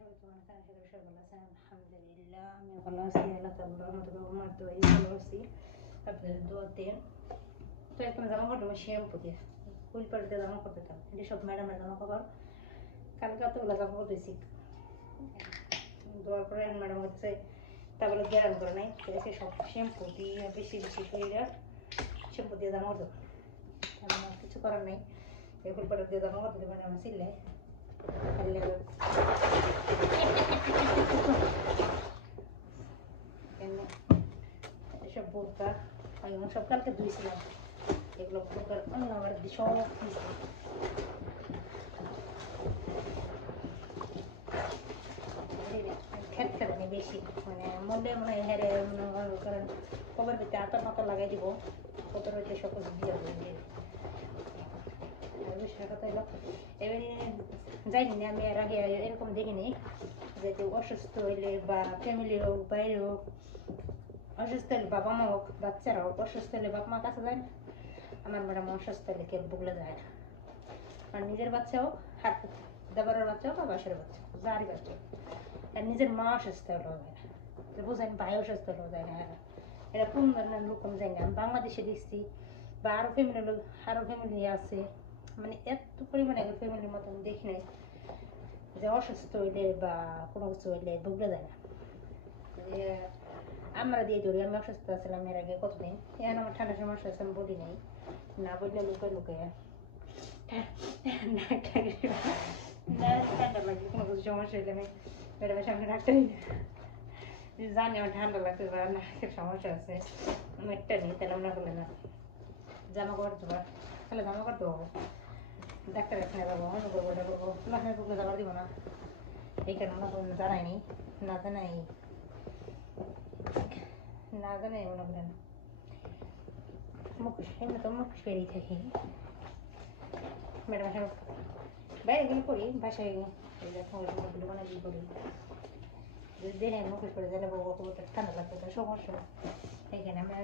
সবাই তোমার এখানে সবাই সবাই ভালো আছেন? আলহামদুলিল্লাহ আমি ভালো আছি। আল্লাহ তাআলার মতো আমার দোয়াই ভালো আছি আপনাদের দোয়াতে। তো এখন জামা কাপড় আমি শ্যাম্পু দিয়ে ফুল পাল্টে জামা কাপড় দিতাম, এটি সব ম্যাডামের জামা কাপড়। কালকে এতগুলো জামা কাপড় দিয়েছি, দেওয়ার পরে ম্যাডাম হচ্ছে তারপরে গ্যারান করে নাই, ঠিক আছে? সব শ্যাম্পু দিয়ে বেশি বেশি করে শ্যাম্পু দিয়ে জামা কাপড়, আমার কিছু করার নেই। এই ফুল পাল্টে দিয়ে জামা কাপড় দিতে ম্যাডাম ছিলে এসব বোরকা এগুলো সব কালকে ধুয়েছিলাম, এগুলো বোরকার অন্য আবার সব খেত খেতে বেশি মানে মনে মনে হয় হেরে কারণ কবর ভিতরে আতর মাতর লাগাই দিব, কবর ভিতরে সব কিছু দিয়ে দেবো। আর বিষয় কথা হলো এবারে জানি না, আমি এর আগে এরকম দেখিনি যে কেউ অসুস্থ হইলে বা ফ্যামিলি হোক বাইরে হোক, অসুস্থ হলে বাবা মা হোক বাচ্চারা হোক, অসুস্থ হলে বাবা মা কাছে যায় না। আমার ম্যাডাম অসুস্থ হলে কেউ বুগলে যায় না, আর নিজের বাচ্চা হোক হাত দেবরের বাচ্চা হোক বা বাসের বাচ্চা হোক যারই বাচ্চা হোক, আর নিজের মা অসুস্থ হলেও যায় না, বোঝেন ভাই অসুস্থ হলেও যায় না। এটা কোন ধরনের লোক আমি জানি না, আমি বাংলাদেশে দেখছি বা আরও ফ্যামিলি লোক আরও ফ্যামিলি আছে, মানে এত পরিমাণে ফ্যামিলির মতন দেখি নাই যে অসুস্থ হইলে বা কোনো কিছু হইলে বুগলে যায় না। আমরা দিয়ে ধরি আমি অসুস্থ আছিলাম এর আগে কতদিন, এখন আমার ঠান্ডার সমস্যা আছে আমি বলি নাই, না বললে লুকে লুকে ঠান্ডা লাগবে কোনো কিছু সমস্যা হইলে আমি ম্যাডামের সামনে রাখতে জানি আমার ঠান্ডা লাগতে বা নাকের সমস্যা আছে, আমি একটা নিই তাহলে আমরা বলে না জামা কাপড় দেবো, তাহলে জামা কাপড় দেবো ডাক্তার এখানে যাবো অন্য করবো এটা করবো না, বুকলে যাবার দিব না, এই কারণে আমরা জানাইনি, না জানাই না জানাই মনে করেন মুখোশ এমনি তো মুখোশ বেরিয়ে থাকি ম্যাডাম সাহেব বাইরে গেলে করি বাসায় মুখগুলো বানাই দিয়ে করি, যদি দেখেন মুখোশ করে গেলে ঠান্ডা লাগবে তো সমস্যা এইখানে আমি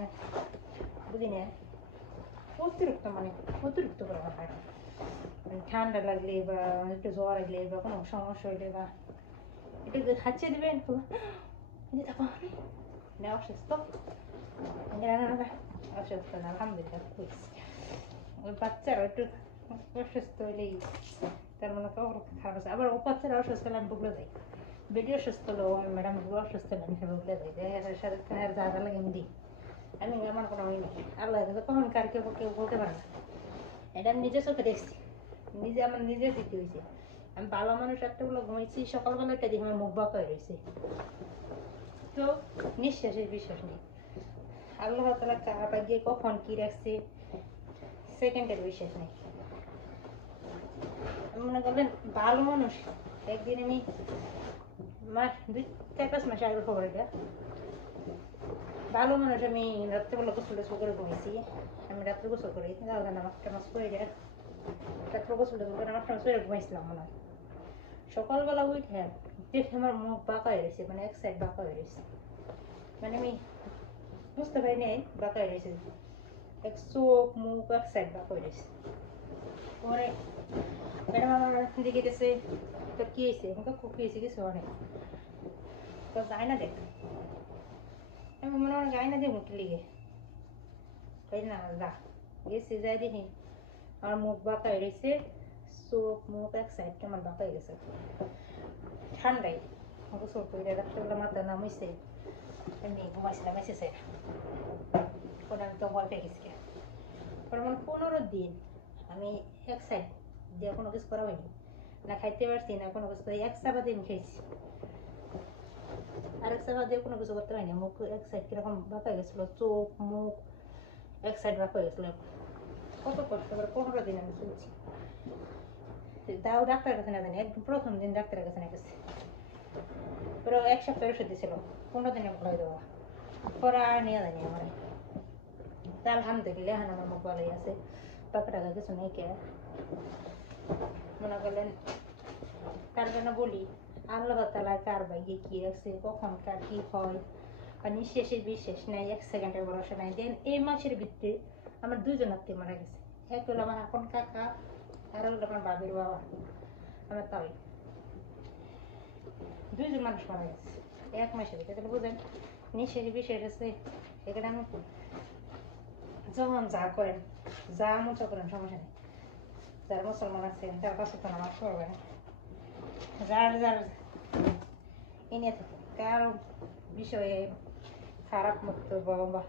বুঝি না অতিরিক্ত মানে অতিরিক্ত করে হয় ঠান্ডা লাগলে বা একটু জ্বর আসলে বা কোনো সমস্যা হইলে বা একটু খাচ্ছে দেবেন অসুস্থ অসুস্থ না আলহামদুলিল্লাহ ওই বাচ্চারা একটু অসুস্থ হইলেই তার মানে খারাপ আছে, আবার ও বাচ্চারা অসুস্থ হলে আমি বুগলে যাই, বেডি অসুস্থ হলেও আমি ম্যাডাম অসুস্থ হলে আমি বুগলে যাই, সাথে যা যা লাগে আমি দিই, আমি আমার কোনো হয়নি আল্লাহ কখন কার কেউ কেউ বলতে পারে না, এটা আমি নিজে চোখে দেখছি, নিজে আমার নিজে দিতে হয়েছে। আমি ভালো মানুষ একটাগুলো ঘুমাইছি, সকালবেলা একটা দিকে আমার মুখ বাঁকা হয়ে রয়েছে, তো নিঃশ্বাসের বিশ্বাস নেই, আল্লাহ তাআলা কার গিয়ে কখন কি রাখছে সেকেন্ডের বিশ্বাস নেই। মনে করলেন ভালো মানুষ, একদিন আমি মাস 2-4-5 মাস আগের খবর, এটা ভালো মানুষ, আমি রাত্রেবেলা গোসল করে ঘুমিয়েছি, আমি রাত্রে গোসল করি একটা মাস করে রাত্রে গোসল করে আমার সরে ঘুমাইছিলাম মনে হয়, সকালবেলা উঠে দেখে আমার মুখ বাঁকা হয়ে রয়েছে, মানে এক সাইড বাঁকা হয়ে রয়েছে, মানে আমি বুঝতে পারি নাই বাঁকা হয়ে রয়েছে, এক চোখ মুখ এক সাইড বাঁকা হয়ে রয়েছে। পরে ম্যাডাম আমার দিকে গেছে, তোর কি হয়েছে? আমাকে খুব কি হয়েছে কিছু অনেক, তো যায় না দেখ, আমি মনে হয় যাই না দিয়ে মুখে লিগে তাই না যা গেছে, যাই দেখি আমার মুখ বাঁকা হয়ে রয়েছে, চোখ মুখ এক সাইড আমার বাঁকা হয়ে গেছে, ঠান্ডায় গোসল করে রাত্রেবেলা মাথা নামাইছে, এমনি ঘুমাইছিলাম এসেছে, পরে আমি তো ভয় পেয়ে গেছি, পরে মানে 15 দিন আমি এক সাইড দিয়ে কোনো কিছু করা হয়নি, না খাইতে পারছি না কোনো কিছু, এক চাপা দিয়ে আমি খেয়েছি, আরেক চাপা দিয়ে কোনো কিছু করতে পারিনি, মুখ এক সাইড কিরকম বাঁকা হয়ে গেছিলো, চোখ মুখ এক সাইড বাঁকা হয়ে গেছিলো, কত কষ্ট করে 15 দিন আমি চলছি, তাও ডাক্তারের কাছে না জানি, একদম প্রথম দিন ডাক্তারের কাছে না গেছে, পুরো 1 সপ্তাহ ওষুধ দিয়েছিল 15 দিনে ভালো হয়ে দেওয়া, পরে আর নিয়ে জানি আমার, তা আলহামদুলিল্লাহ এখন আমার মুখ ভালোই আছে, বাঁকা টাকা কিছু নেই কে মনে করলেন, তার জন্য বলি আল্লাহ তাআলা কার ভাগ্যে কি রাখছে কখন কার কি হয়, আর নিঃশ্বাসের বিশ্বাস নাই, 1 সেকেন্ডের ভরসা নাই। দেন এই মাসের ভিতরে আমার 2 জন আত্মীয় মারা গেছে, এক হলো আমার আপন কাকা আর হলো আমার বাবির বাবা, আমার তাই 2জন মানুষ মারা গেছে 1 মাসের ভিতরে। তাহলে বুঝেন নিঃশ্বাসী বিষয় হচ্ছে এখানে আমি যখন যা করেন যা মজা করেন সমস্যা নেই। যারা মুসলমান আছেন তার কাছে তো নামাজ পড়বেন, যার যার এনে থাকে কারো বিষয়ে খারাপ মন্তব্য বা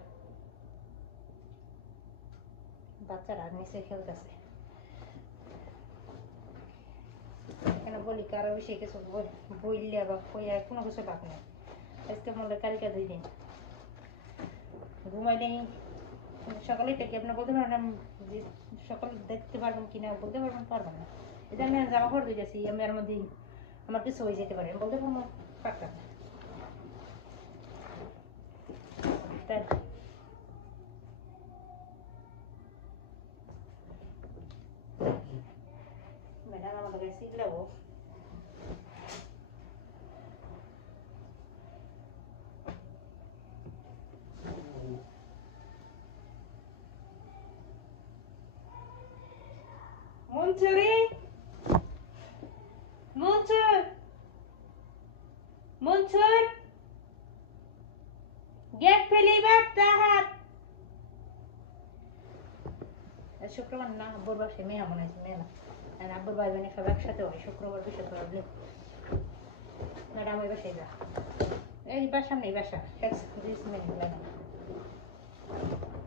বাচ্চারা নিচে খেলতেছে এখানে বলি কারো বিষয়ে কিছু বললে বা কইয়া কোনো কিছু লাভ নেই। আজকে মনে কালকে 2 দিন ঘুমাই নেই সকালে থেকে আপনি বলতে পারবেন যে সকালে দেখতে পারবেন কিনা বলতে পারবেন না। এই যে আমি জামা কাপড় ধুয়েছি আমি এর মধ্যে আমার কিছু হয়ে যেতে পারে বলতে পারবো পারতাম না। তাই ম্যাডাম আমাদের কাছে শিখলাবো মঞ্চুরি মঞ্চুর মঞ্চুর গেট ফেলিবার তাহার শুক্রবার না আব্বুর বাসায় মেয়ে মনে আছে মেয়ে না আর আব্বুর ভাই বোনের সব একসাথে হয় শুক্রবার বৃহস্পতিবার ম্যাডাম ওই বাসায় যা এই বাসা নেই বাসা 20 মিনিট লাগে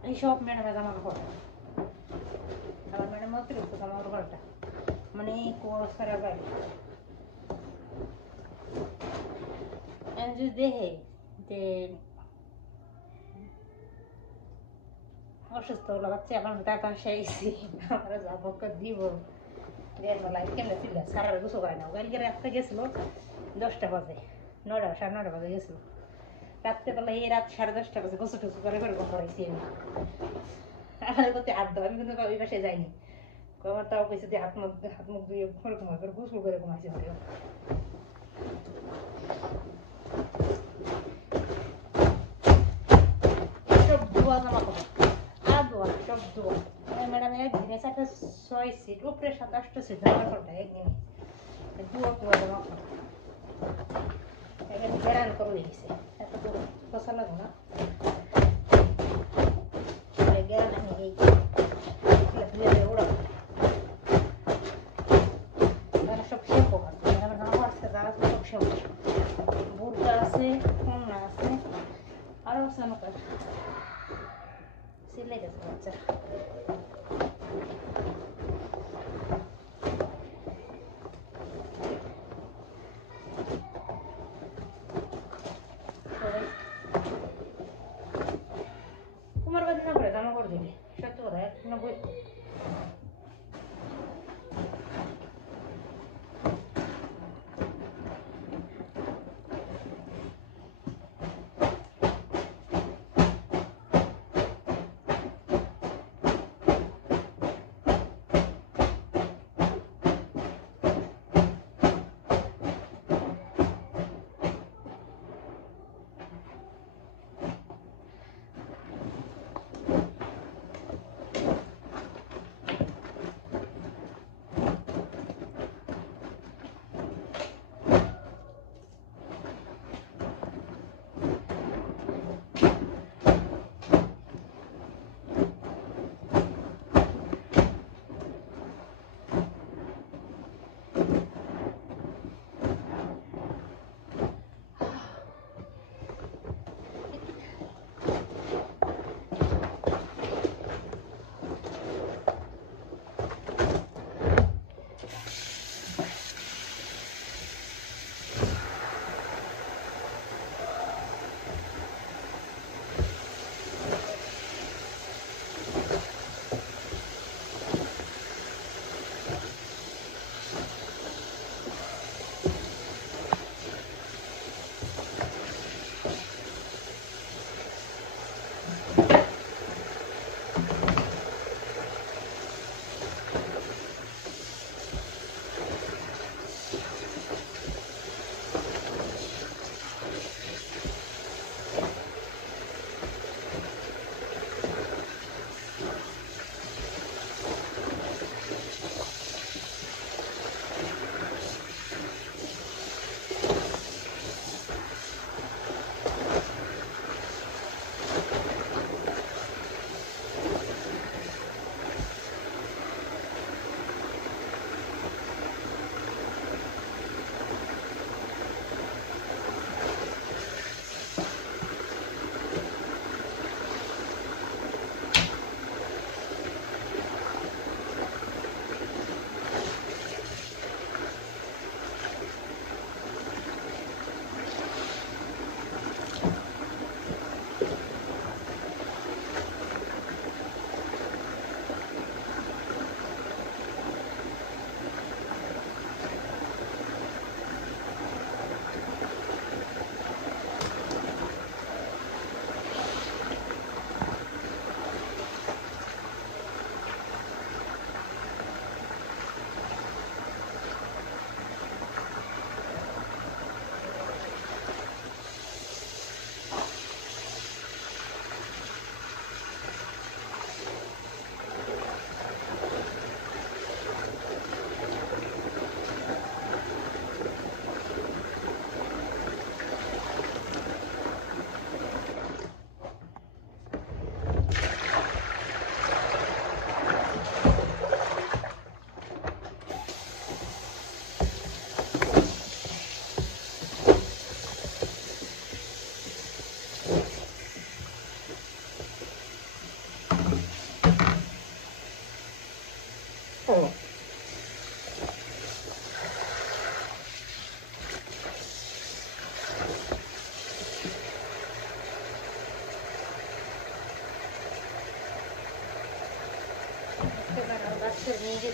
এই সব ম্যাডামের জামা কাপড় আমার ম্যাডাম অতিরিক্ত জামা কাপড়টা মানে কোর্স করার বাইরে যদি দেখে যে অসুস্থ হলো বাচ্চা আমার টাকা শেষছি আমরা যাবো দিব বেলায় কেমন ছিল সারা গুছো করে না কালকে রাত্রে গেছিলো 10টা বাজে 9টা 9:30 বাজে গেছিলো রাত্রেবেলা এই রাত 10:30 বাজে গোসু টুসু করে করাইছি আমি আমার করতে হাত দাও আমি কিন্তু ওই পাশে যাইনি আমার তাও কইছে যে হাত মুখ ধুয়ে ওরকম হয় গোসল করে ঘুমাইছি হলেও সব ধোয়া জামা কাপড় আদোয়া সব ধোয়া ম্যাডাম একদিনে 6 সিট উপরে 7-8 সিট জামা কাপড়টা একদিনে ধোয়া জামা কাপড় এখানে বেড়ান করে দিয়েছে এত পয়সা লাগো না বেড়ান আমি এই ধুয়ে ওড়া সব শ্যাম্পু আমার জামা আছে যারা সব শ্যাম্পু বুটটা আছে কমলা আছে আরও আছে আমার সিলাই গেছে বাচ্চা তোমার কাছে না করে জামা করে দিবি সত্যি কথা 90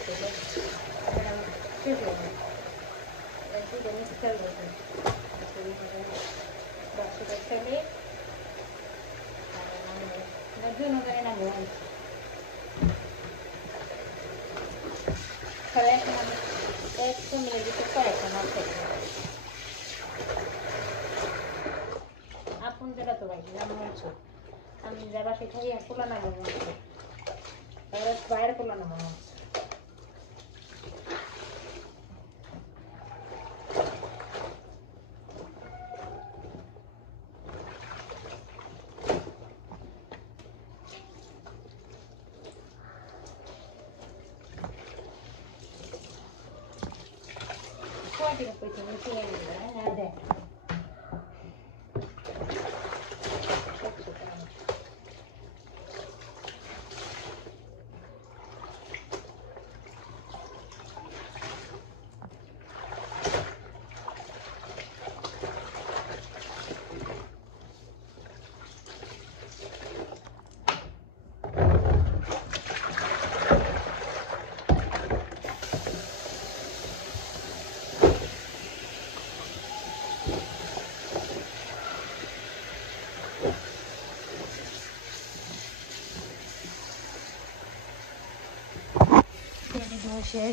করতেছে ম্যাডাম শেষ হয়ে যায় দুটো মিক্সার করতেন বাক্সটা ফেলে জন্য করে না গো তাহলে এখন আমি একটু মিলে দিতে কয়েকটা মাছ থাকবে আপন যেটা তো ভাই নাম বলছো আমি যারা সেখানে খোলা না মনে হচ্ছে তাহলে বাইরে খোলা না মনে হচ্ছে Pode depois eu não tenho nada.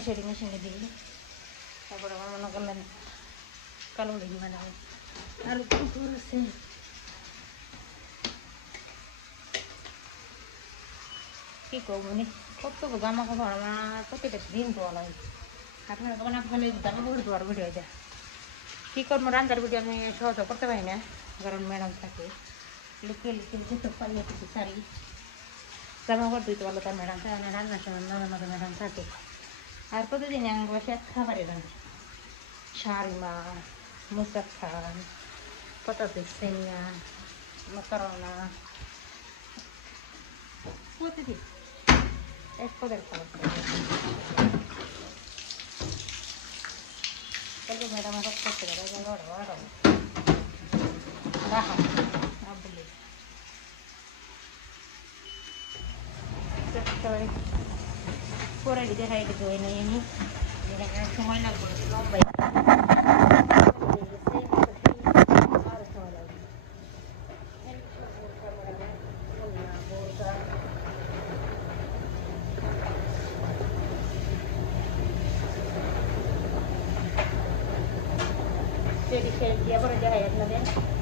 শেডিং মেশিনে দিই তারপরে আমার মনে করলেন কালো লেগে মানে আলু পুকুর আছে কি করবো নি কত জামা কাপড় আমার প্রত্যেকটা দিন ধোয়া লাগে আপনার দোকানে ফেলে জামা কাপড় ধোয়ার ভিডিও যায় কী করবো রান্নার ভিডিও আমি সহজ করতে পারি না কারণ ম্যাডাম থাকে লুকিয়ে লুকিয়ে যেতে পারি কিছু শাড়ি জামা কাপড় ধুইতে পারলো তার ম্যাডাম থাকে রান্নার সময় আমাদের ম্যাডাম থাকে আর প্রতিদিন আমি বসে খাবারে রান্না শারিমা মুসাফান পটাটো সেমিয়া মাকারোনা প্রতিদিন এক পদের খাবার তাহলে ম্যাডাম সব করতে পারে রাহা বলে পরে দেখা এটা ধুয়ে নিয়ে নিই সময় লাগবে লম্বাই dia pun ada ayat nanti.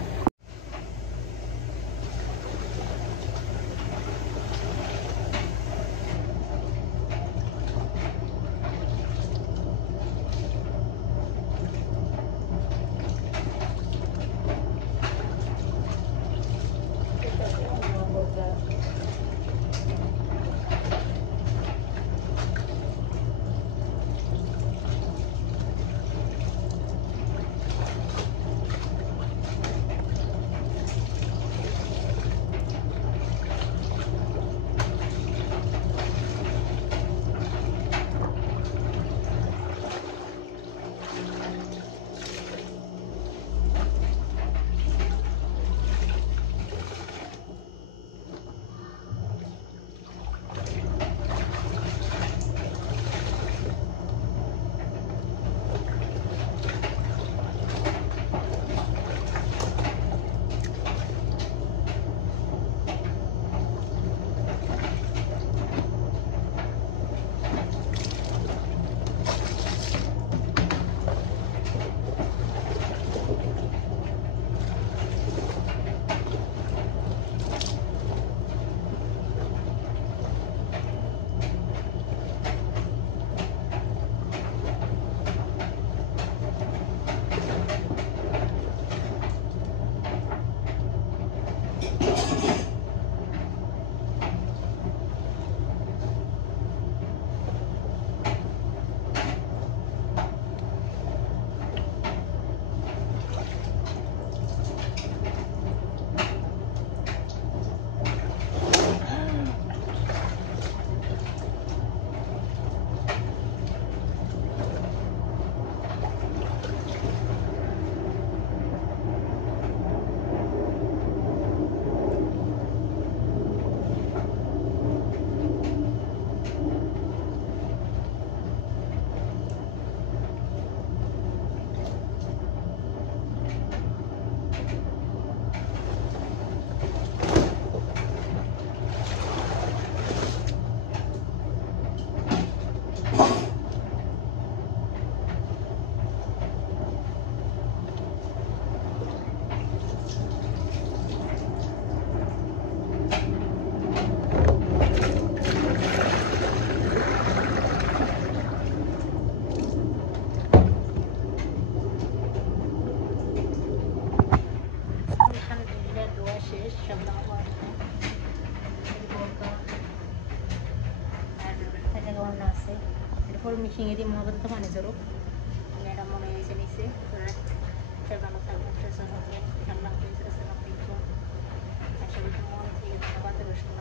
ওর মিশিয়ে দিয়ে মহাবাদ তো পানি জড়ো ম্যাডাম মনে হয়েছে নিচে সে ভালো থাকবেন সুস্থ থাকবেন আল্লাহ হাফিজ আসসালামু আলাইকুম আসলে মন থেকে ধন্যবাদ রসুন